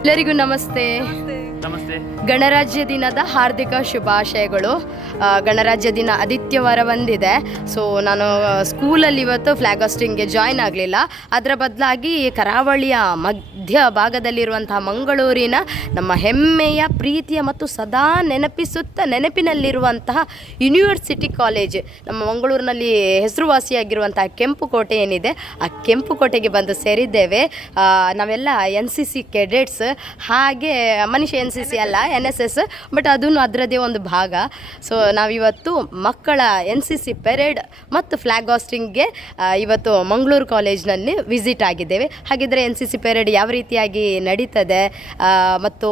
ಎಲ್ಲರಿಗೂ ನಮಸ್ತೆ ನಮಸ್ತೆ ಗಣರಾಜ್ಯ ದಿನದ ಹಾರ್ದಿಕ ಶುಭಾಶಯಗಳು. ಗಣರಾಜ್ಯ ದಿನ ಆದಿತ್ಯವಾರ ಬಂದಿದೆ ಸೊ ನಾನು ಸ್ಕೂಲಲ್ಲಿ ಇವತ್ತು ಫ್ಲ್ಯಾಗ್ ಹಾಸ್ಟಿಂಗ್ಗೆ ಜಾಯ್ನ್ ಆಗಲಿಲ್ಲ. ಅದರ ಬದಲಾಗಿ ಕರಾವಳಿಯ ಮಧ್ಯ ಭಾಗದಲ್ಲಿರುವಂತಹ ಮಂಗಳೂರಿನ ನಮ್ಮ ಹೆಮ್ಮೆಯ, ಪ್ರೀತಿಯ ಮತ್ತು ಸದಾ ನೆನಪಿಸುತ್ತ ನೆನಪಿನಲ್ಲಿರುವಂತಹ ಯೂನಿವರ್ಸಿಟಿ ಕಾಲೇಜ್ ನಮ್ಮ ಮಂಗಳೂರಿನಲ್ಲಿ ಹೆಸರುವಾಸಿಯಾಗಿರುವಂತಹ ಕೆಂಪು ಕೋಟೆ ಏನಿದೆ, ಆ ಕೆಂಪು ಕೋಟೆಗೆ ಬಂದು ಸೇರಿದ್ದೇವೆ. ನಾವೆಲ್ಲ ಎನ್ ಸಿ ಸಿ ಕೆಡೆಟ್ಸ್ ಹಾಗೆ ಮನುಷ್ಯ ಎನ್ ಸಿ ಸಿ ಅಲ್ಲ ಎನ್ ಎಸ್ ಎಸ್ ಬಟ್ ಅದೂ ಅದರದೇ ಒಂದು ಭಾಗ. ಸೊ ನಾವಿವತ್ತು ಮಕ್ಕಳ ಎನ್ ಸಿ ಸಿ ಪೆರೇಡ್ ಮತ್ತು ಫ್ಲಾಗ್ ಹಾಸ್ಟಿಂಗ್ಗೆ ಇವತ್ತು ಮಂಗಳೂರು ಕಾಲೇಜ್ನಲ್ಲಿ ವಿಸಿಟ್ ಆಗಿದ್ದೇವೆ. ಹಾಗಿದ್ರೆ ಎನ್ ಸಿ ಸಿ ಪೆರೇಡ್ ಯಾವ ರೀತಿಯಾಗಿ ನಡೀತದೆ ಮತ್ತು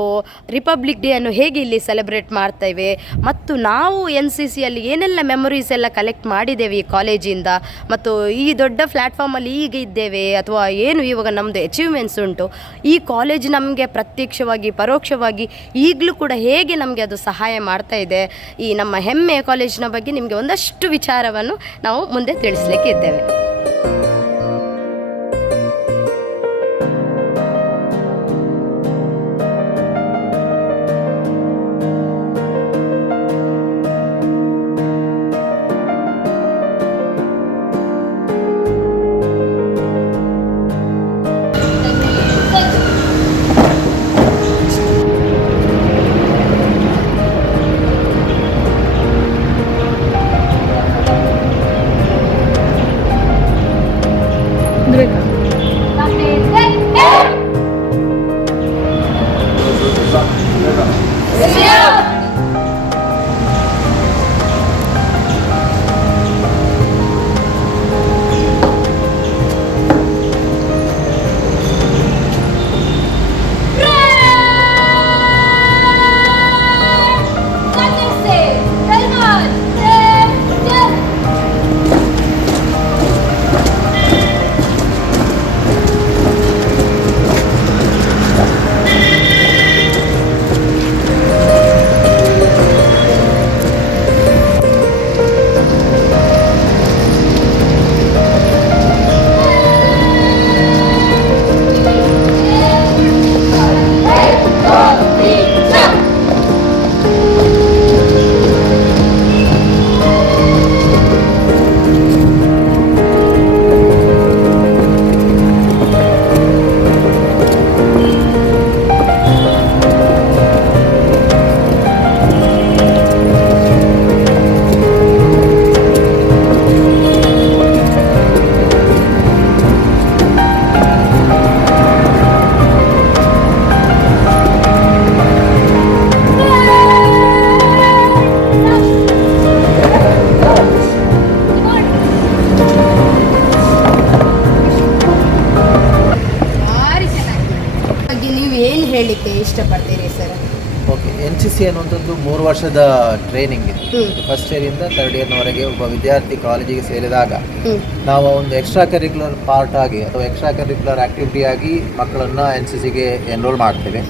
ರಿಪಬ್ಲಿಕ್ ಡೇ ಅನ್ನು ಹೇಗೆ ಇಲ್ಲಿ ಸೆಲೆಬ್ರೇಟ್ ಮಾಡ್ತೇವೆ ಮತ್ತು ನಾವು ಎನ್ ಸಿ ಸಿಯಲ್ಲಿ ಏನೆಲ್ಲ ಮೆಮೊರೀಸ್ ಎಲ್ಲ ಕಲೆಕ್ಟ್ ಮಾಡಿದ್ದೇವೆ ಈ ಕಾಲೇಜಿಂದ ಮತ್ತು ಈ ದೊಡ್ಡ ಪ್ಲ್ಯಾಟ್ಫಾರ್ಮಲ್ಲಿ ಈಗ ಇದ್ದೇವೆ, ಅಥವಾ ಏನು ಇವಾಗ ನಮ್ಮದು ಅಚೀವ್ಮೆಂಟ್ಸ್ ಉಂಟು, ಈ ಕಾಲೇಜ್ ನಮಗೆ ಪ್ರತ್ಯಕ್ಷವಾಗಿ, ಪರೋಕ್ಷವಾಗಿ ಈಗಲೂ ಕೂಡ ಹೇಗೆ ನಮಗೆ ಅದು ಸಹಾಯ ಮಾಡ್ತಾ ಇದೆ, ಈ ನಮ್ಮ ಹೆಮ್ಮೆ ಕಾಲೇಜಿನ ಬಗ್ಗೆ ನಿಮಗೆ ಒಂದಷ್ಟು ವಿಚಾರವನ್ನು ನಾವು ಮುಂದೆ ತಿಳಿಸ್ಲಿಕ್ಕೆ ಇದ್ದೇವೆ. ವರ್ಷದ ಟ್ರೈನಿಂಗ್ ಇತ್ತು ಫಸ್ಟ್ ಇಯರಿಂದ ಥರ್ಡ್ ಇಯರ್ನವರೆಗೆ ಒಬ್ಬ ವಿದ್ಯಾರ್ಥಿ ಕಾಲೇಜಿಗೆ ಸೇರಿದಾಗ ನಾವು ಒಂದು ಎಕ್ಸ್ಟ್ರಾ ಕರಿಕ್ಯುಲರ್ ಪಾರ್ಟ್ ಆಗಿ ಅಥವಾ ಎಕ್ಸ್ಟ್ರಾ ಕರಿಕ್ಯುಲರ್ ಆಕ್ಟಿವಿಟಿ ಆಗಿ ಮಕ್ಕಳನ್ನ ಎನ್ ಸಿ ಸಿಗೆ ಎನ್ರೋಲ್ ಮಾಡ್ತೇವೆ.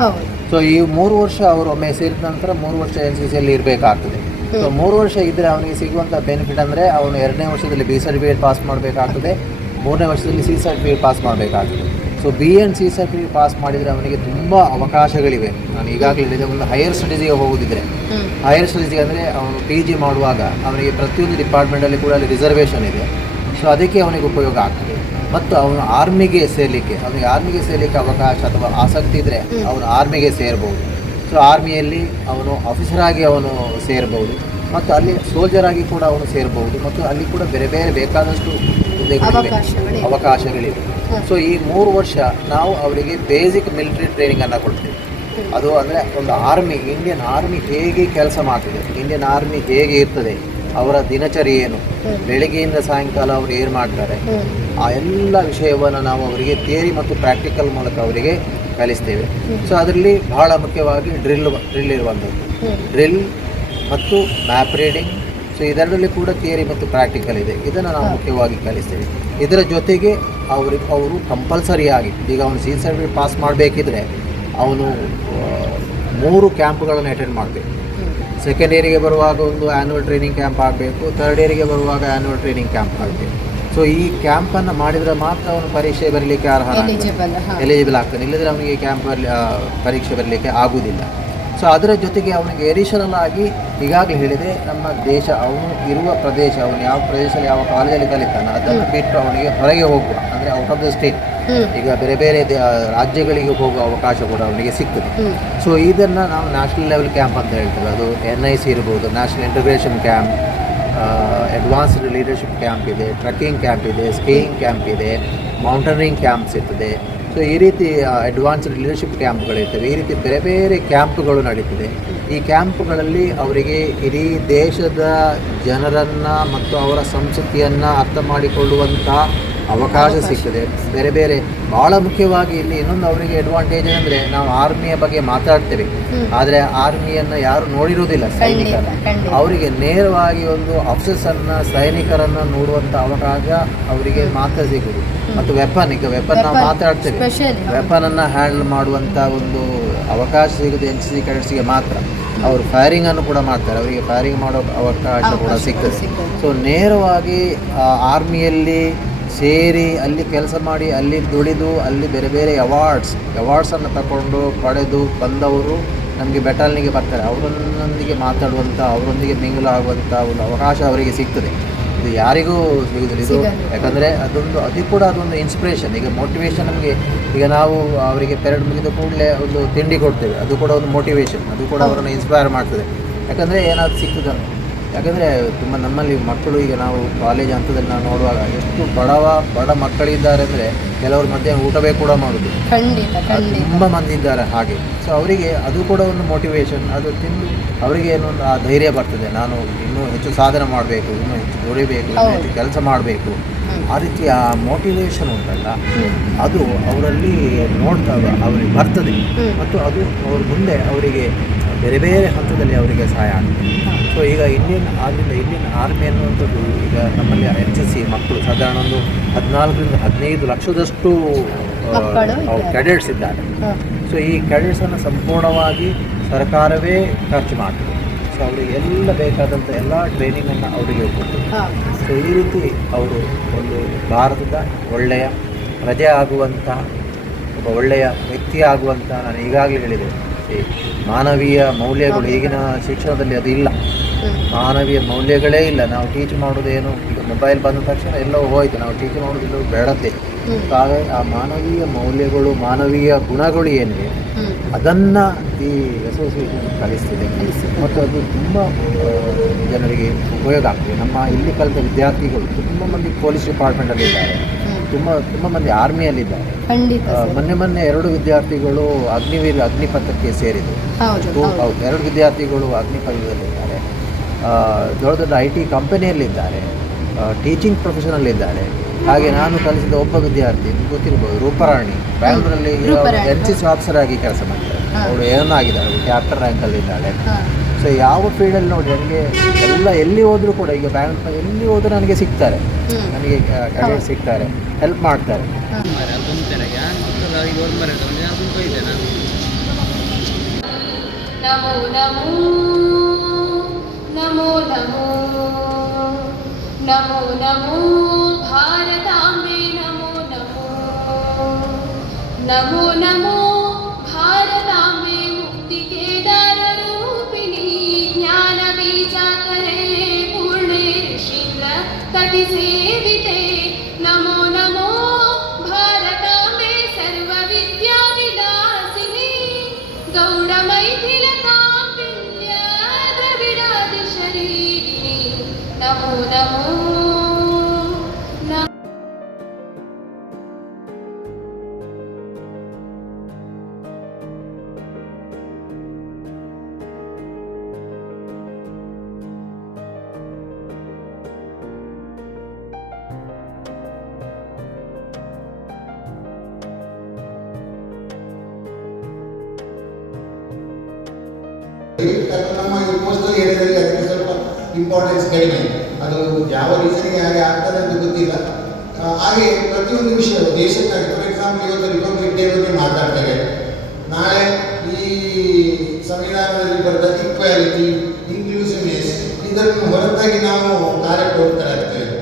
ಸೊ ಈ ಮೂರು ವರ್ಷ ಅವರು ಒಮ್ಮೆ ಸೇರಿದ ನಂತರ ಮೂರು ವರ್ಷ ಎನ್ ಸಿ ಸಿಯಲ್ಲಿ ಇರಬೇಕಾಗ್ತದೆ. ಸೊ ಮೂರು ವರ್ಷ ಇದ್ದರೆ ಅವನಿಗೆ ಸಿಗುವಂಥ ಬೆನಿಫಿಟ್ ಅಂದರೆ ಅವನು ಎರಡನೇ ವರ್ಷದಲ್ಲಿ ಬಿ ಸರ್ಟಿಫಿಕೇಟ್ ಪಾಸ್ ಮಾಡಬೇಕಾಗ್ತದೆ. ಮೂರನೇ ವರ್ಷದಲ್ಲಿ ಸಿ ಸರ್ಟಿಫಿಕೇಟ್ ಪಾಸ್ ಮಾಡಬೇಕಾಗ್ತದೆ. So B N C certificate pass ಮಾಡಿದರೆ ಅವನಿಗೆ ತುಂಬ ಅವಕಾಶಗಳಿವೆ. ನಾನು ಈಗಾಗಲೇ ಹೇಳಿದೆ ಒಂದು ಹೈಯರ್ ಸ್ಟಡೀಸಿಗೆ ಹೋಗೋದಿದ್ರೆ. ಹೈಯರ್ ಸ್ಟಡೀಸ್ಗೆ ಅಂದರೆ ಅವನು ಪಿ ಜಿ ಮಾಡುವಾಗ ಅವನಿಗೆ ಪ್ರತಿಯೊಂದು ಡಿಪಾರ್ಟ್ಮೆಂಟಲ್ಲಿ ಕೂಡ ಅಲ್ಲಿ ರಿಸರ್ವೇಷನ್ ಇದೆ. ಸೊ ಅದಕ್ಕೆ ಅವನಿಗೆ ಉಪಯೋಗ ಆಗ್ತದೆ. ಮತ್ತು ಅವನು ಆರ್ಮಿಗೆ ಸೇರಲಿಕ್ಕೆ ಅವನಿಗೆ ಆರ್ಮಿಗೆ ಸೇರಲಿಕ್ಕೆ ಅವಕಾಶ ಅಥವಾ ಆಸಕ್ತಿ ಇದ್ದರೆ ಅವನು ಆರ್ಮಿಗೆ ಸೇರ್ಬೋದು. ಸೊ ಆರ್ಮಿಯಲ್ಲಿ ಅವನು ಆಫೀಸರ್ ಆಗಿ ಅವನು ಸೇರ್ಬೋದು. ಮತ್ತು ಅಲ್ಲಿ ಸೋಲ್ಜರ್ ಆಗಿ ಕೂಡ ಅವನು ಸೇರ್ಬೋದು. ಮತ್ತು ಅಲ್ಲಿ ಕೂಡ ಬೇರೆ ಬೇರೆ ಬೇಕಾದಷ್ಟು ಹುದ್ದೆಗಳಿವೆ ಅವಕಾಶಗಳಿವೆ. ಸೊ ಈ ಮೂರು ವರ್ಷ ನಾವು ಅವರಿಗೆ ಬೇಸಿಕ್ ಮಿಲಿಟರಿ ಟ್ರೈನಿಂಗನ್ನು ಕೊಡ್ತೀವಿ. ಅದು ಅಂದರೆ ಒಂದು ಆರ್ಮಿ ಇಂಡಿಯನ್ ಆರ್ಮಿ ಹೇಗೆ ಕೆಲಸ ಮಾಡ್ತದೆ ಇಂಡಿಯನ್ ಆರ್ಮಿ ಹೇಗೆ ಇರ್ತದೆ ಅವರ ದಿನಚರಿ ಏನು ಬೆಳಗ್ಗೆಯಿಂದ ಸಾಯಂಕಾಲ ಅವರು ಏನು ಮಾಡ್ತಾರೆ ಆ ಎಲ್ಲ ವಿಷಯವನ್ನು ನಾವು ಅವರಿಗೆ ಥಿಯರಿ ಮತ್ತು ಪ್ರಾಕ್ಟಿಕಲ್ ಮೂಲಕ ಅವರಿಗೆ ಕಲಿಸ್ತೇವೆ. ಸೊ ಅದರಲ್ಲಿ ಬಹಳ ಮುಖ್ಯವಾಗಿ ಡ್ರಿಲ್ ಡ್ರಿಲ್ ಇರುವಂಥದ್ದು. ಡ್ರಿಲ್ ಮತ್ತು ಮ್ಯಾಪ್ ರೀಡಿಂಗ್ ಸೊ ಇದರಲ್ಲಿ ಕೂಡ ಥಿಯರಿ ಮತ್ತು ಪ್ರಾಕ್ಟಿಕಲ್ ಇದೆ. ಇದನ್ನು ನಾವು ಮುಖ್ಯವಾಗಿ ಕಲಿಸ್ತೇವೆ. ಇದರ ಜೊತೆಗೆ ಅವರು ಅವರು ಕಂಪಲ್ಸರಿಯಾಗಿ ಈಗ ಅವನು ಸಿ ಸರ್ಟಿಫಿಕೇಟ್ ಪಾಸ್ ಮಾಡಬೇಕಿದ್ರೆ ಅವನು ಮೂರು ಕ್ಯಾಂಪ್ಗಳನ್ನು ಅಟೆಂಡ್ ಮಾಡಬೇಕು. ಸೆಕೆಂಡ್ ಇಯರಿಗೆ ಬರುವಾಗ ಒಂದು ಆ್ಯನ್ಯುವಲ್ ಟ್ರೈನಿಂಗ್ ಕ್ಯಾಂಪ್ ಆಗಬೇಕು. ಥರ್ಡ್ ಇಯರಿಗೆ ಬರುವಾಗ ಆ್ಯನ್ಯುವಲ್ ಟ್ರೈನಿಂಗ್ ಕ್ಯಾಂಪ್ ಆಗಬೇಕು. ಸೊ ಈ ಕ್ಯಾಂಪನ್ನು ಮಾಡಿದರೆ ಮಾತ್ರ ಅವನು ಪರೀಕ್ಷೆ ಬರಲಿಕ್ಕೆ ಅರ್ಹ ಎಲಿಜಿಬಲ್ ಆಗ್ತಾನೆ. ಇಲ್ಲದ್ರೆ ಅವನಿಗೆ ಕ್ಯಾಂಪ್ ಬರಲಿ ಪರೀಕ್ಷೆ ಬರಲಿಕ್ಕೆ ಆಗುವುದಿಲ್ಲ. ಸೊ ಅದರ ಜೊತೆಗೆ ಅವನಿಗೆ ಎಡಿಷನಲ್ ಆಗಿ ಈಗಾಗಲೇ ಹೇಳಿದೆ ನಮ್ಮ ದೇಶ ಅವನು ಇರುವ ಪ್ರದೇಶ ಅವನು ಯಾವ ಪ್ರದೇಶದಲ್ಲಿ ಯಾವ ಕಾಲೇಜಲ್ಲಿ ಕಲಿತಾನೆ ಅದನ್ನು ಬಿಟ್ಟು ಅವನಿಗೆ ಹೊರಗೆ ಹೋಗುವ ಅಂದರೆ ಔಟ್ ಆಫ್ ದ ಸ್ಟೇಟ್ ಈಗ ಬೇರೆ ಬೇರೆ ರಾಜ್ಯಗಳಿಗೆ ಹೋಗುವ ಅವಕಾಶ ಕೂಡ ಅವನಿಗೆ ಸಿಗ್ತದೆ. ಸೊ ಇದನ್ನು ನಾವು ನ್ಯಾಷನಲ್ ಲೆವೆಲ್ ಕ್ಯಾಂಪ್ ಅಂತ ಹೇಳ್ತೇವೆ. ಅದು ಎನ್ ಐ ಸಿ ಇರ್ಬೋದು national integration camp advanced leadership camp ಇದೆ ಟ್ರಕ್ಕಿಂಗ್ ಕ್ಯಾಂಪ್ ಇದೆ ಸ್ಕೀಯಿಂಗ್ ಕ್ಯಾಂಪ್ ಇದೆ ಮೌಂಟನಿಂಗ್ ಕ್ಯಾಂಪ್ಸ್ ಇರ್ತದೆ. ಸೊ ಈ ರೀತಿ ಅಡ್ವಾನ್ಸ್ಡ್ ಲೀಡರ್ಶಿಪ್ ಕ್ಯಾಂಪ್ಗಳಿರ್ತವೆ ಈ ರೀತಿ ಬೇರೆ ಬೇರೆ ಕ್ಯಾಂಪ್ಗಳು ನಡೀತಿದೆ. ಈ ಕ್ಯಾಂಪ್ಗಳಲ್ಲಿ ಅವರಿಗೆ ಇಡೀ ದೇಶದ ಜನರನ್ನು ಮತ್ತು ಅವರ ಸಂಸ್ಕೃತಿಯನ್ನು ಅರ್ಥ ಮಾಡಿಕೊಳ್ಳುವಂಥ ಅವಕಾಶ ಸಿಗ್ತದೆ. ಬೇರೆ ಬೇರೆ ಬಹಳ ಮುಖ್ಯವಾಗಿ ಇಲ್ಲಿ ಇನ್ನೊಂದು ಅವರಿಗೆ ಅಡ್ವಾಂಟೇಜ್ ಅಂದರೆ ನಾವು ಆರ್ಮಿಯ ಬಗ್ಗೆ ಮಾತಾಡ್ತೇವೆ. ಆದರೆ ಆರ್ಮಿಯನ್ನು ಯಾರು ನೋಡಿರೋದಿಲ್ಲ ಸೈನಿಕರ. ಅವರಿಗೆ ನೇರವಾಗಿ ಒಂದು ಆಫೀಸರ್ಸನ್ನು ಸೈನಿಕರನ್ನು ನೋಡುವಂಥ ಅವಕಾಶ ಅವರಿಗೆ ಮಾತ್ರ ಸಿಗುದು ಮತ್ತು ವೆಪನ್ ಈಗ ವೆಪನ್ ನಾವು ಮಾತಾಡ್ತೇವೆ. ವೆಪನ್ ಅನ್ನ ವೆಪನನ್ನು ಹ್ಯಾಂಡಲ್ ಮಾಡುವಂಥ ಒಂದು ಅವಕಾಶ ಸಿಗುತ್ತೆ ಎನ್ ಸಿ ಸಿ ಕೆಡೆಟ್ಸ್ಗೆ ಮಾತ್ರ. ಅವರು ಫೈರಿಂಗನ್ನು ಕೂಡ ಮಾಡ್ತಾರೆ. ಅವರಿಗೆ ಫೈರಿಂಗ್ ಮಾಡೋ ಅವಕಾಶ ಕೂಡ ಸಿಗ್ತದೆ. ಸೊ ನೇರವಾಗಿ ಆರ್ಮಿಯಲ್ಲಿ ಸೇರಿ ಅಲ್ಲಿ ಕೆಲಸ ಮಾಡಿ ಅಲ್ಲಿ ದುಡಿದು ಅಲ್ಲಿ ಬೇರೆ ಬೇರೆ ಅವಾರ್ಡ್ಸ್ ಅವಾರ್ಡ್ಸನ್ನು ತಗೊಂಡು ಪಡೆದು ಬಂದವರು ನಮಗೆ ಬೆಟಾಲ್ನಿಗೆ ಬರ್ತಾರೆ. ಅವರೊಂದಿಗೆ ಮಾತಾಡುವಂಥ ಅವರೊಂದಿಗೆ ಮಿಂಗಲ್ ಆಗುವಂಥ ಒಂದು ಅವಕಾಶ ಅವರಿಗೆ ಸಿಗ್ತದೆ. ಇದು ಯಾರಿಗೂ ಸಿಗುದಿಲ್ಲ. ಇದು. ಯಾಕಂದರೆ ಅದೊಂದು ಅದು ಕೂಡ ಅದೊಂದು ಇನ್ಸ್ಪಿರೇಷನ್ ಈಗ ಮೋಟಿವೇಶನ್ ನಮಗೆ ಈಗ ನಾವು ಅವರಿಗೆ ಪೆರಡ್ ಮುಗಿದ ಕೂಡಲೇ ಒಂದು ತಿಂಡಿ ಕೊಡ್ತೇವೆ. ಅದು ಕೂಡ ಒಂದು ಮೋಟಿವೇಶನ್ ಅದು ಕೂಡ ಅವರನ್ನು ಇನ್ಸ್ಪೈರ್ ಮಾಡ್ತದೆ. ಯಾಕಂದರೆ ಏನಾದ್ರು ಸಿಗ್ತದೆ ಯಾಕಂದರೆ ತುಂಬ ನಮ್ಮಲ್ಲಿ ಮಕ್ಕಳು ಈಗ ನಾವು ಕಾಲೇಜ್ ಹಂತದಲ್ಲಿ ನಾವು ನೋಡುವಾಗ ಎಷ್ಟು ಬಡವ ಬಡ ಮಕ್ಕಳಿದ್ದಾರೆ ಅಂದರೆ ಕೆಲವರು ಮಧ್ಯಾಹ್ನ ಊಟವೇ ಕೂಡ ಮಾಡೋದು. ಖಂಡಿತ ತುಂಬ ಮಂದಿ ಇದ್ದಾರೆ ಹಾಗೆ. ಸೊ ಅವರಿಗೆ ಅದು ಕೂಡ ಒಂದು ಮೋಟಿವೇಶನ್ ಅದು ತಿಂದು ಅವರಿಗೆ ಏನೊಂದು ಆ ಧೈರ್ಯ ಬರ್ತದೆ. ನಾನು ಇನ್ನೂ ಹೆಚ್ಚು ಸಾಧನೆ ಮಾಡಬೇಕು ಇನ್ನೂ ಹೆಚ್ಚು ದುಡಿಬೇಕು ಇನ್ನೂ ಹೆಚ್ಚು ಕೆಲಸ ಮಾಡಬೇಕು. ಆ ರೀತಿ ಆ ಮೋಟಿವೇಶನ್ ಉಂಟಲ್ಲ ಅದು ಅವರಲ್ಲಿ ನೋಡ್ತಾ ಅವರಿಗೆ ಬರ್ತದೆ. ಮತ್ತು ಅದು ಅವ್ರ ಮುಂದೆ ಅವರಿಗೆ ಬೇರೆ ಬೇರೆ ಹಂತದಲ್ಲಿ ಅವರಿಗೆ ಸಹಾಯ ಆಗ್ತದೆ. ಸೊ ಈಗ ಇಂಡಿಯನ್ ಆದ್ದರಿಂದ ಇಂಡಿಯನ್ ಆರ್ಮಿ ಅನ್ನುವಂಥದ್ದು ಈಗ ನಮ್ಮಲ್ಲಿ ಎನ್ ಎಸ್ ಸಿ ಮಕ್ಕಳು ಸಾಧಾರಣ ಒಂದು ಹದಿನಾಲ್ಕರಿಂದ ಹದಿನೈದು ಲಕ್ಷದಷ್ಟು. ಕ್ಯಾಡೆಟ್ಸ್ ಇದ್ದಾರೆ. ಸೊ ಈ ಕ್ಯಾಡೆಟ್ಸನ್ನು ಸಂಪೂರ್ಣವಾಗಿ ಸರ್ಕಾರವೇ ಖರ್ಚು ಮಾಡ್ತದೆ. ಸೊ ಅವರಿಗೆ ಎಲ್ಲ ಬೇಕಾದಂಥ ಎಲ್ಲ ಟ್ರೈನಿಂಗನ್ನು ಅವರಿಗೆ ಕೊಟ್ಟು ಸೊ ಈ ರೀತಿ ಅವರು ಒಂದು ಭಾರತದ ಒಳ್ಳೆಯ ಪ್ರಜೆ ಆಗುವಂತಹ ಒಬ್ಬ ಒಳ್ಳೆಯ ವ್ಯಕ್ತಿ ಆಗುವಂಥ ನಾನು ಈಗಾಗಲೇ ಹೇಳಿದೆ ಮಾನವೀಯ ಮೌಲ್ಯಗಳು ಈಗಿನ ಶಿಕ್ಷಣದಲ್ಲಿ ಅದು ಇಲ್ಲ ಮಾನವೀಯ ಮೌಲ್ಯಗಳೇ ಇಲ್ಲ. ನಾವು ಟೀಚ್ ಮಾಡೋದೇನು ಈಗ ಮೊಬೈಲ್ ಬಂದ ತಕ್ಷಣ ಎಲ್ಲವೂ ಹೋಯಿತು. ನಾವು ಟೀಚ್ ಮಾಡೋದಿಲ್ಲ ಬೇಡತ್ತೆ ಹಾಗಾಗಿ ಆ ಮಾನವೀಯ ಮೌಲ್ಯಗಳು, ಮಾನವೀಯ ಗುಣಗಳು ಏನಿವೆ? ಅದನ್ನು ಈ ಅಸೋಸಿಯೇಷನ್ ಕಲಿಸ್ತಿದೆ. ಮತ್ತು ಅದು ತುಂಬ ಜನರಿಗೆ ಉಪಯೋಗ ಆಗ್ತದೆ. ನಮ್ಮ ಇಲ್ಲಿ ಕಲಿತ ವಿದ್ಯಾರ್ಥಿಗಳು ತುಂಬ ಮಂದಿ ಪೊಲೀಸ್ ಡಿಪಾರ್ಟ್ಮೆಂಟಲ್ಲಿದ್ದಾರೆ ತುಂಬ ತುಂಬ ಮಂದಿ ಆರ್ಮಿಯಲ್ಲಿದ್ದಾರೆ. ಖಂಡಿತ ಆ, ಮೊನ್ನೆ ಮೊನ್ನೆ ಎರಡು ವಿದ್ಯಾರ್ಥಿಗಳು ಅಗ್ನಿವೀರ್ ಅಗ್ನಿಪಥಕ್ಕೆ ಸೇರಿದರು. ಹೌದು ಹೌದು, ಹೌದು. ಹೌದು. ಎರಡು ವಿದ್ಯಾರ್ಥಿಗಳು ಅಗ್ನಿಪಥದಲ್ಲಿದ್ದಾರೆ. ಆ, ದೊಡ್ಡ ದೊಡ್ಡ ಐ ಟಿ ಕಂಪನಿಯಲ್ಲಿದ್ದಾರೆ. ಟೀಚಿಂಗ್ ಪ್ರೊಫೆಷನಲ್ಲಿದ್ದಾರೆ ಹಾಗೆ ನಾನು ಕಲಿಸಿದ ಒಬ್ಬ ವಿದ್ಯಾರ್ಥಿ ನಿಮ್ಗೆ ಗೊತ್ತಿರ್ಬೋದು ರೂಪರಾಣಿ. ಬ್ಯಾಂಗ್ಳೂರಲ್ಲಿ Ruparani, N C C officer ಆಗಿ ಕೆಲಸ ಮಾಡ್ತಾರೆ. ಅವಳು ಏನೋ ಆಗಿದ್ದಾರೆ ಅವಳು ಕ್ಯಾಪ್ಟನ್ ರ್ಯಾಂಕಲ್ಲಿದ್ದಾಳೆ ಹಾಂ. ಸೊ ಯಾವ ಫೀಲ್ಡಲ್ಲಿ ನೋಡಿ ನನಗೆ ಎಲ್ಲ ಎಲ್ಲಿ ಹೋದರೂ ಕೂಡ ಈಗ ಬ್ಯಾಂಕ್ ಎಲ್ಲಿ ಹೋದರೂ ನನಗೆ ಸಿಗ್ತಾರೆ. ನನಗೆ ಕಡೆ ಸಿಗ್ತಾರೆ ಹೆಲ್ಪ್ ಮಾಡ್ತಾರೆ. ನಮೋ ನಮೋ ನಮೋ ನಮೋ ನಮೋ ನಮೋ ಭಾರತಾಂಬೆ ನಮೋ ನಮೋ ನಮೋ ನಮೋ ನಮೋ ಪ್ರತಿಯೊಂದು ವಿಷಯ ದೇಶಕ್ಕಾಗಿ ಫಾರ್ ಎಕ್ಸಾಂಪಲ್ ಇವತ್ತು ರಿಪಬ್ಲಿಕ್ ಡೇ ಬಗ್ಗೆ ಮಾತಾಡ್ತೇವೆ ನಾಳೆ ಈ ಸಂವಿಧಾನದಲ್ಲಿ ಬರೆದ ಇಕ್ವಾಲಿಟಿ ಇನ್ಕ್ಲೂಸಿವ್ನೆಸ್ ಇದನ್ನು ಹೊರತಾಗಿ ನಾವು ಕಾರ್ಯಕ್ಕೆ ಹೋಗ್ತಾ ಇರ್ತೇವೆ.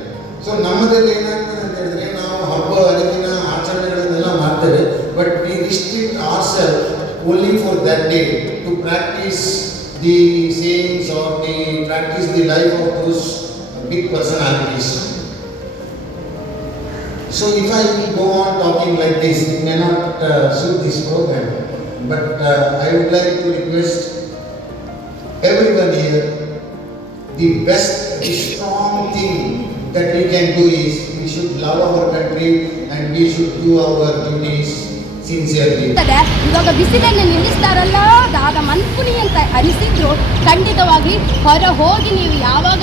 ಸೊ ನಮ್ಮದಲ್ಲಿ ಏನಾಗ್ತದೆ ಅಂತ ಹೇಳಿದ್ರೆ, ನಾವು ಹಬ್ಬ, ಹರಿದಿನ, ಆಚರಣೆಗಳನ್ನೆಲ್ಲ ಮಾಡ್ತೇವೆ. But we restrict our self only for that day to practise the sames or the practise the life of those big personalities So if I go on talking like this, it may not uh, suit this program. But uh, I would like to request everyone here, the best, the strong thing that we can do is we should love our country and we should do our duties ಅಂತ ಅನಿಸಿದ್ರು ಖಂಡಿತವಾಗಿ ಹೊರ ಹೋಗಿ ನೀವು ಯಾವಾಗ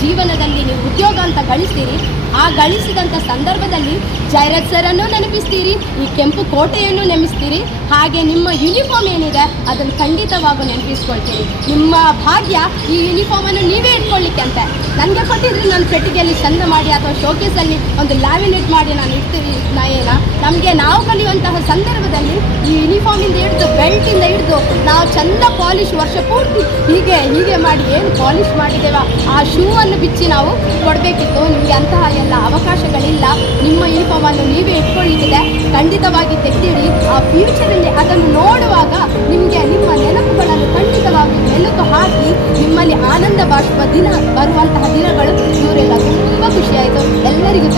ಜೀವನದಲ್ಲಿ ನೀವು ಉದ್ಯೋಗ ಅಂತ ಗಳಿಸ್ತೀರಿ ಆ ಗಳಿಸಿದಂಥ ಸಂದರ್ಭದಲ್ಲಿ ಜೈರತ್ ಸರನ್ನು ನೆನಪಿಸ್ತೀರಿ, ಈ ಕೆಂಪು ಕೋಟೆಯನ್ನು ನೆನಪಿಸ್ತೀರಿ, ಹಾಗೆ ನಿಮ್ಮ ಯೂನಿಫಾರ್ಮ್ ಏನಿದೆ ಅದನ್ನು ಖಂಡಿತವಾಗೂ ನೆನಪಿಸ್ಕೊಳ್ತೀರಿ ನಿಮ್ಮ ಭಾಗ್ಯ ಈ ಯೂನಿಫಾರ್ಮನ್ನು ನೀವೇ ಇಟ್ಕೊಳ್ಳಿಕ್ಕೆ ಅಂತ. ನನಗೆ ಕೊಟ್ಟಿದ್ರೆ ನಾನು ಪೆಟ್ಟಿಗೆಯಲ್ಲಿ ಚಂದ ಮಾಡಿ ಅಥವಾ ಶೋಕೇಸಲ್ಲಿ ಒಂದು ಲ್ಯಾಮಿನೇಟ್ ಮಾಡಿ ನಾನು ಇಡ್ತೀವಿ ನಯನ? ನಮಗೆ ನಾವು ಕಲಿಯುವಂತಹ ಸಂದರ್ಭದಲ್ಲಿ ಈ ಯೂನಿಫಾರ್ಮಿಂದ ಹಿಡಿದು ಬೆಲ್ಟಿಂದ ಹಿಡಿದು ನಾವು ಚಂದ ಪಾಲಿಶ್ ವರ್ಷ ಪೂರ್ತಿ ಹೀಗೆ ಹೀಗೆ ಮಾಡಿ ಏನು ಪಾಲಿಶ್ ಮಾಡಿದ್ದೇವ ಆ ಶೂ ಅನ್ನು ಬಿಚ್ಚಿ ನಾವು ಕೊಡಬೇಕಿತ್ತು. ನಿಮಗೆ ಅಂತಹ ಎಲ್ಲ ಅವಕಾಶಗಳಿಲ್ಲ. ನಿಮ್ಮ ಯೂನಿಫಾರ್ಮನ್ನು ನೀವೇ ಇಟ್ಕೊಳ್ಳಿಕ್ಕಿದೆ ಖಂಡಿತವಾಗಿ ತೆಗೆದಿಡಿ. ಆ ಫ್ಯೂಚರಲ್ಲಿ ಅದನ್ನು ನೋಡುವಾಗ ನಿಮಗೆ ನಿಮ್ಮ ನೆನಪುಗಳನ್ನು ಖಂಡಿತವಾಗಿ ಮೆಲುಕು ಹಾಕಿ ನಿಮ್ಮಲ್ಲಿ ಆನಂದ ಬಾಷ್ಪ ದಿನ ಬರುವಂತಹ ದಿನಗಳು ಇವರೆಲ್ಲ ತುಂಬ ಖುಷಿಯಾಯಿತು ಎಲ್ಲರಿಗೂ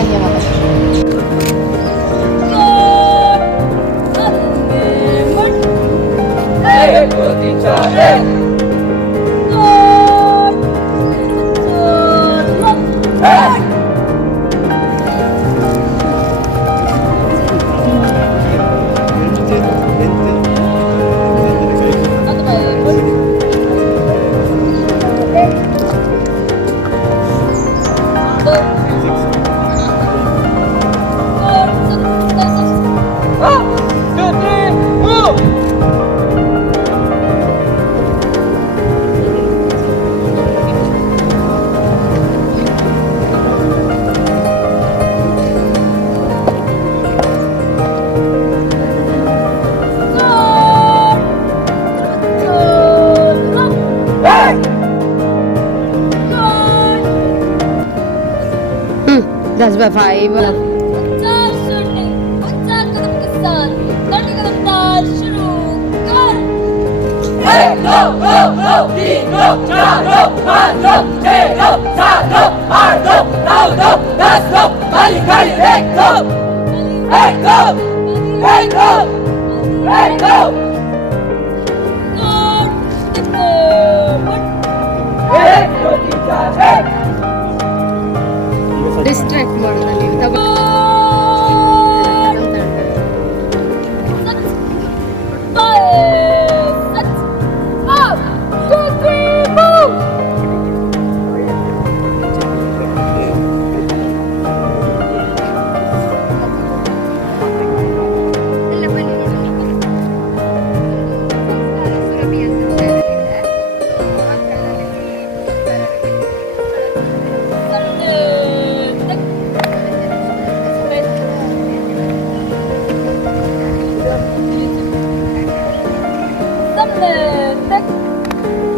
গতি চলে Hey! survival. Hey, go! Hey, go! five. Distract ಮಾಡೋಣ ನೀವು ತಗೋ 잡는 땡.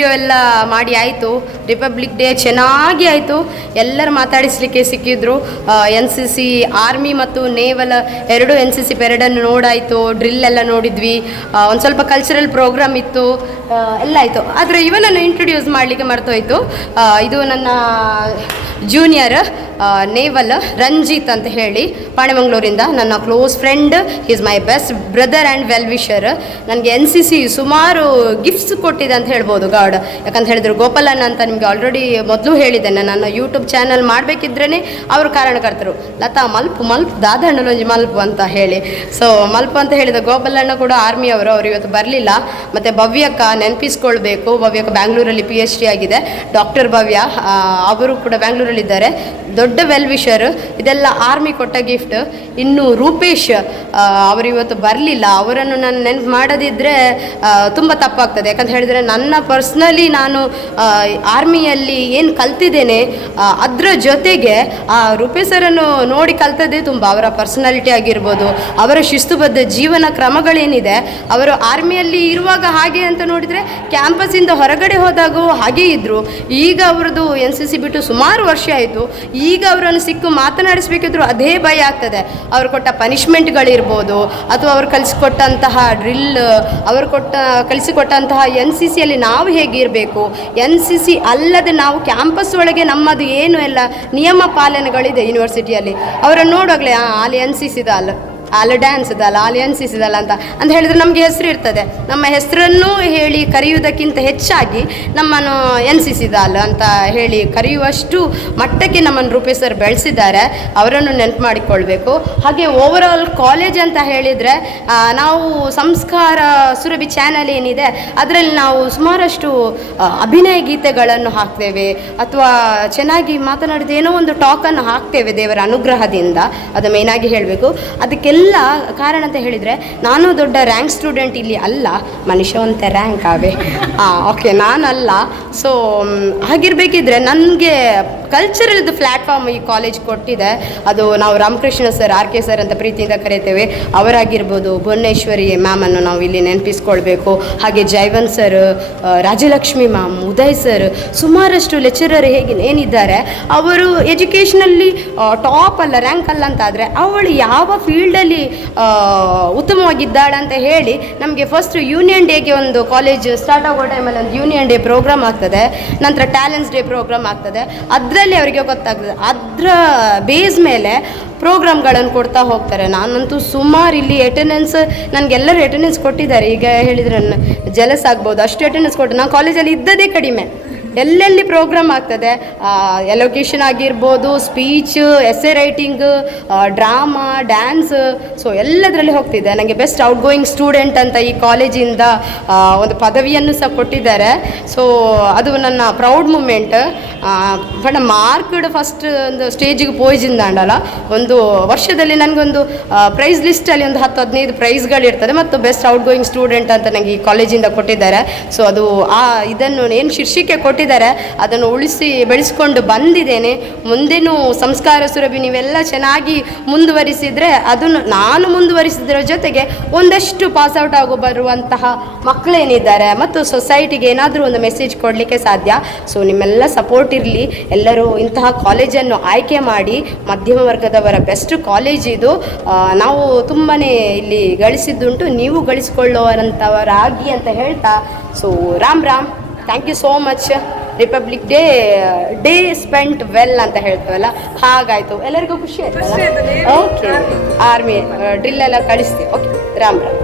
ಎಲ್ಲ ಮಾಡಿ ಆಯಿತು. ರಿಪಬ್ಲಿಕ್ ಡೇ ಚೆನ್ನಾಗಿ ಆಯಿತು. ಎಲ್ಲರೂ ಮಾತಾಡಿಸ್ಲಿಕ್ಕೆ ಸಿಕ್ಕಿದ್ರು. ಎನ್ ಸಿ ಸಿ ಆರ್ಮಿ ಮತ್ತು ನೇವಲ್ ಎರಡು ಎನ್ ಸಿ ಸಿ ಪೆರೇಡನ್ನು ನೋಡಾಯಿತು. ಡ್ರಿಲ್ ಎಲ್ಲ ನೋಡಿದ್ವಿ. ಒಂದು ಸ್ವಲ್ಪ ಕಲ್ಚರಲ್ ಪ್ರೋಗ್ರಾಮ್ ಇತ್ತು. ಎಲ್ಲ ಆಯಿತು. ಆದರೆ ಇವನನ್ನು ಇಂಟ್ರೊಡ್ಯೂಸ್ ಮಾಡಲಿಕ್ಕೆ ಮರ್ತೋಯ್ತು. ಇದು ನನ್ನ ಜೂನಿಯರ್ ನೇವಲ್ ರಂಜಿತ್ ಅಂತ ಹೇಳಿ ಪಾಣೆಮಂಗ್ಳೂರಿಂದ ನನ್ನ close friend is my best brother and well wisher ನನಗೆ ಎನ್ ಸಿ ಸಿ ಸುಮಾರು ಗಿಫ್ಟ್ಸ್ ಕೊಟ್ಟಿದೆ ಅಂತ ಹೇಳ್ಬೋದು ಗಾಡ್ ಯಾಕಂತ ಹೇಳಿದ್ರು ಗೋಪಾಲಣ್ಣ ಅಂತ ನಿಮಗೆ ಆಲ್ರೆಡಿ ಮೊದಲು ಹೇಳಿದ್ದೇನೆ, ನನ್ನ ಯೂಟ್ಯೂಬ್ ಚಾನಲ್ ಮಾಡಬೇಕಿದ್ರೇ ಅವರು ಕಾರಣಕರ್ತರು. ಲತಾ ಮಲ್ಪು ಮಲ್ಪು ದಾದಣ್ಣಲೊಂಜಿ ಮಲ್ಪು ಅಂತ ಹೇಳಿ. ಸೊ ಮಲ್ಪು ಅಂತ ಹೇಳಿದ ಗೋಪಾಲಣ್ಣ ಕೂಡ ಆರ್ಮಿ ಅವರು ಇವತ್ತು ಬರಲಿಲ್ಲ. ಮತ್ತು ಭವ್ಯಕ್ಕ ನೆನಪಿಸ್ಕೊಳ್ಬೇಕು. ಭವ್ಯಕ್ಕ ಬ್ಯಾಂಗ್ಳೂರಲ್ಲಿ ಪಿ ಎಚ್ ಡಿ ಆಗಿದೆ. ಡಾಕ್ಟರ್ ಭವ್ಯ ಅವರು ಕೂಡ ಬ್ಯಾಂಗ್ಳೂರಲ್ಲಿದ್ದಾರೆ ದೊಡ್ಡ ವೆಲ್ ವಿಷರ್ ಇದೆಲ್ಲ ಆರ್ಮಿ ಕೊಟ್ಟ ಗಿಫ್ಟ್ ಇನ್ನು ರೂಪೇಶ್ ಅವರು ಇವತ್ತು ಬರಲಿಲ್ಲ. ಅವರನ್ನು ನಾನು ನೆನಪು ಮಾಡದಿದ್ದರೆ ತುಂಬ ತಪ್ಪಾಗ್ತದೆ. ಯಾಕಂತ ಹೇಳಿದರೆ ನನ್ನ ಪರ್ಸ್ನಲಿ ನಾನು ಆರ್ಮಿಯಲ್ಲಿ ಏನು ಕಲ್ತಿದ್ದೇನೆ ಅದರ ಜೊತೆಗೆ, ಆ ರೂಪೇಸರನ್ನು ನೋಡಿ ಕಲ್ತದ್ದೇ ತುಂಬ, ಅವರ ಪರ್ಸನಾಲಿಟಿ ಆಗಿರ್ಬೋದು, ಅವರ ಶಿಸ್ತುಬದ್ಧ ಜೀವನ ಕ್ರಮಗಳೇನಿದೆ, ಅವರು ಆರ್ಮಿಯಲ್ಲಿ ಇರುವಾಗ ಹಾಗೆ ಅಂತ ನೋಡಿದರೆ ಕ್ಯಾಂಪಸಿಂದ ಹೊರಗಡೆ ಹೋದಾಗೂ ಹಾಗೇ ಇದ್ದರು ಈಗ ಅವ್ರದ್ದು ಎನ್ ಸಿ ಸಿ ಬಿಟ್ಟು ಸುಮಾರು ವರ್ಷ ಆಯಿತು. ಈಗ ಅವರನ್ನು ಸಿಕ್ಕು ಮಾತನಾಡಿಸ್ಬೇಕಿದ್ರು ಅದೇ ಭಯ ಆಗ್ತದೆ. ಅವರು ಕೊಟ್ಟ ಪನಿಷ್ಮೆಂಟ್ಗಳಿರ್ಬೋದು, ಅಥವಾ ಅವರು ಕಲಿಸಿಕೊಟ್ಟಂತಹ ಡ್ರಿಲ್, ಅವರು ಕೊಟ್ಟ, ಕಲಿಸಿಕೊಟ್ಟಂತಹ ಎನ್ ಸಿ ಸಿಯಲ್ಲಿ ನಾವು ಹೇಗಿರಬೇಕು ಎನ್ ಸಿ ಸಿ ಅಲ್ಲದೆ ನಾವು ಕ್ಯಾಂಪಸ್ ಒಳಗೆ ನಮ್ಮದು ಏನು ಎಲ್ಲ ನಿಯಮ ಪಾಲನೆಗಳಿದೆ ಯೂನಿವರ್ಸಿಟಿಯಲ್ಲಿ ಅವರನ್ನು ನೋಡುವಾಗಲೇ ಅಲ್ಲಿ ಎನ್ ಸಿ ಸಿದ ಅಲ್ಲ. ಅಲ್ಲಿ ಡ್ಯಾನ್ಸ್ ಇದಲ್ಲ, ಅಲ್ಲಿ ಅನ್ಸಿಸಿದಲ್ಲ ಅಂತ. ಅಂತ ಹೇಳಿದ್ರೆ ನಮಗೆ ಹೆಸರು ಇರ್ತದೆ. ನಮ್ಮ ಹೆಸರನ್ನು ಹೇಳಿ ಕರೆಯುವುದಕ್ಕಿಂತ ಹೆಚ್ಚಾಗಿ ನಮ್ಮನ್ನು ಎನ್ಸಿಸಿದಲ್ಲ ಅಂತ ಹೇಳಿ ಕರೆಯುವಷ್ಟು ಮಟ್ಟಕ್ಕೆ ನಮ್ಮನ್ನು ರೂಪಿಸರ್ ಸರ್ ಬೆಳೆಸಿದ್ದಾರೆ. ಅವರನ್ನು ನೆನಪು ಮಾಡಿಕೊಳ್ಬೇಕು. ಹಾಗೆ ಓವರ್ ಆಲ್ ಕಾಲೇಜ್ ಅಂತ ಹೇಳಿದರೆ ನಾವು ಸಂಸ್ಕಾರ ಸುರಭಿ ಚಾನಲ್ ಏನಿದೆ, ಅದರಲ್ಲಿ ನಾವು ಸುಮಾರಷ್ಟು ಅಭಿನಯ ಗೀತೆಗಳನ್ನು ಹಾಕ್ತೇವೆ. ಅಥವಾ ಚೆನ್ನಾಗಿ ಮಾತನಾಡಿದ ಏನೋ ಒಂದು ಟಾಕನ್ನು ಹಾಕ್ತೇವೆ ದೇವರ ಅನುಗ್ರಹದಿಂದ. ಅದು ಮೇನಾಗಿ ಹೇಳಬೇಕು. ಅದಕ್ಕೆಲ್ಲ ಕಾರಣ ಅಂತ ಹೇಳಿದರೆ, ನಾನು ದೊಡ್ಡ ರ್ಯಾಂಕ್ ಸ್ಟೂಡೆಂಟ್ ಇಲ್ಲಿ ಅಲ್ಲ ಮನುಷ್ಯ ಒಂತೆ ರ್ಯಾಂಕ್ ಹಾಂ ಓಕೆ ನಾನಲ್ಲ. ಸೊ ಹಾಗಿರಬೇಕಿದ್ರೆ ನನಗೆ ಕಲ್ಚರಲ್ದು ಪ್ಲ್ಯಾಟ್ಫಾರ್ಮ್ ಈ ಕಾಲೇಜ್ ಕೊಟ್ಟಿದೆ. ಅದು ನಾವು Ramakrishna sir R K sir ಅಂತ ಪ್ರೀತಿಯಿಂದ ಕರಿತೇವೆ. ಅವರಾಗಿರ್ಬೋದು ಭುವನೇಶ್ವರಿ ಮ್ಯಾಮನ್ನು ನಾವು ಇಲ್ಲಿ ನೆನಪಿಸ್ಕೊಳ್ಬೇಕು. ಹಾಗೆ Jaivan sir Rajalakshmi ma'am Uday sir ಸುಮಾರಷ್ಟು ಲೆಕ್ಚರರ್ ಹೇಗೆ ಏನಿದ್ದಾರೆ, ಅವರು ಎಜುಕೇಷನಲ್ಲಿ ಟಾಪ್ ಅಲ್ಲ ರ್ಯಾಂಕ್ ಅಲ್ಲ ಅಂತಾದರೆ, ಅವಳು ಯಾವ ಫೀಲ್ಡಲ್ಲಿ ಉತ್ತಮವಾಗಿದ್ದಾಳೆ ಅಂತ ಹೇಳಿ ನಮಗೆ ಫಸ್ಟ್ ಯೂನಿಯನ್ ಡೇಗೆ ಒಂದು ಕಾಲೇಜ್ ಸ್ಟಾರ್ಟ್ ಆಗೋ ಟೈಮಲ್ಲಿ ಒಂದು ಯೂನಿಯನ್ ಡೇ ಪ್ರೋಗ್ರಾಮ್ ಆಗ್ತದೆ. ನಂತರ ಟ್ಯಾಲೆಂಟ್ಸ್ ಡೇ ಪ್ರೋಗ್ರಾಮ್ ಆಗ್ತದೆ. ಅದರಲ್ಲಿ ಅವರಿಗೆ ಗೊತ್ತಾಗ್ತದೆ. ಅದರ ಬೇಸ್ ಮೇಲೆ ಪ್ರೋಗ್ರಾಮ್ಗಳನ್ನು ಕೊಡ್ತಾ ಹೋಗ್ತಾರೆ. ನಾನಂತೂ ಸುಮಾರು ಇಲ್ಲಿ ಅಟೆಂಡೆನ್ಸ್ ನನಗೆಲ್ಲರೂ ಅಟೆಂಡೆನ್ಸ್ ಕೊಟ್ಟಿದ್ದಾರೆ. ಈಗ ಹೇಳಿದರೆ ಜಲಸ್ ಆಗ್ಬೋದು. ಅಷ್ಟು ಅಟೆಂಡೆನ್ಸ್ ಕೊಟ್ಟು, ನಾನು ಕಾಲೇಜಲ್ಲಿ ಇದ್ದದೇ ಕಡಿಮೆ. ಎಲ್ಲೆಲ್ಲಿ ಪ್ರೋಗ್ರಾಮ್ ಆಗ್ತದೆ? ಎಲೊಕೇಶನ್ ಆಗಿರ್ಬೋದು speech essay writing drama dance so ಎಲ್ಲದರಲ್ಲಿ ಹೋಗ್ತಿದೆ. ನನಗೆ ಬೆಸ್ಟ್ ಔಟ್ ಗೋಯಿಂಗ್ ಸ್ಟೂಡೆಂಟ್ ಅಂತ ಈ ಕಾಲೇಜಿಂದ ಒಂದು ಪದವಿಯನ್ನು ಸಹ ಕೊಟ್ಟಿದ್ದಾರೆ. ಸೊ ಅದು ನನ್ನ proud moment but marked first ಒಂದು ಸ್ಟೇಜಿಗೆ ಪೋಯ್ಜಿಂದಾಂಡಲ್ಲ ಒಂದು ವರ್ಷದಲ್ಲಿ ನನಗೊಂದು ಪ್ರೈಸ್ ಲಿಸ್ಟಲ್ಲಿ ಒಂದು ಹತ್ತು ಹದಿನೈದು ಪ್ರೈಸ್ಗಳಿರ್ತದೆ ಮತ್ತು ಬೆಸ್ಟ್ ಔಟ್ ಗೋಯಿಂಗ್ ಸ್ಟೂಡೆಂಟ್ ಅಂತ ನನಗೆ ಈ ಕಾಲೇಜಿಂದ ಕೊಟ್ಟಿದ್ದಾರೆ. ಸೊ ಅದು ಆ, ಇದನ್ನು ಏನು ಶೀರ್ಷಿಕೆ ಕೊಟ್ಟಿದ್ದಾರೆ, ಅದನ್ನು ಉಳಿಸಿ ಬೆಳೆಸ್ಕೊಂಡು ಬಂದಿದ್ದೇನೆ. ಮುಂದೇನು ಸಂಸ್ಕಾರ ಸುರಭಿ, ನೀವೆಲ್ಲ ಚೆನ್ನಾಗಿ ಮುಂದುವರಿಸಿದರೆ ಅದನ್ನು ನಾನು ಮುಂದುವರಿಸಿದ್ರ ಜೊತೆಗೆ ಒಂದಷ್ಟು ಪಾಸ್ ಔಟ್ ಆಗೋ ಬರುವಂತಹ ಮಕ್ಕಳೇನಿದ್ದಾರೆ ಮತ್ತು ಸೊಸೈಟಿಗೆ ಏನಾದರೂ ಒಂದು ಮೆಸೇಜ್ ಕೊಡಲಿಕ್ಕೆ ಸಾಧ್ಯ. ಸೊ ನಿಮ್ಮೆಲ್ಲ ಸಪೋರ್ಟ್ ಇರಲಿ ಎಲ್ಲರೂ ಇಂತಹ ಕಾಲೇಜನ್ನು ಆಯ್ಕೆ ಮಾಡಿ ಮಧ್ಯಮ ವರ್ಗದವರ ಬೆಸ್ಟ್ ಕಾಲೇಜ್ ಇದು. ನಾವು ತುಂಬಾ ಇಲ್ಲಿ ಗಳಿಸಿದ್ದುಂಟು ನೀವು ಗಳಿಸಿಕೊಳ್ಳುವಂಥವರಾಗಿ ಅಂತ ಹೇಳ್ತಾ so Ram Ram thank you so much Republic Day day spent well ಅಂತ ಹೇಳ್ತೇವಲ್ಲ ಹಾಗಾಯ್ತು. ಎಲ್ಲರಿಗೂ ಖುಷಿ ಆಯ್ತು ಓಕೆ ಆರ್ಮಿ ಡ್ರಿಲ್ ಎಲ್ಲ ಕಳಿಸ್ತೀವಿ. ಓಕೆ ರಾಮ್ ರಾಮ್.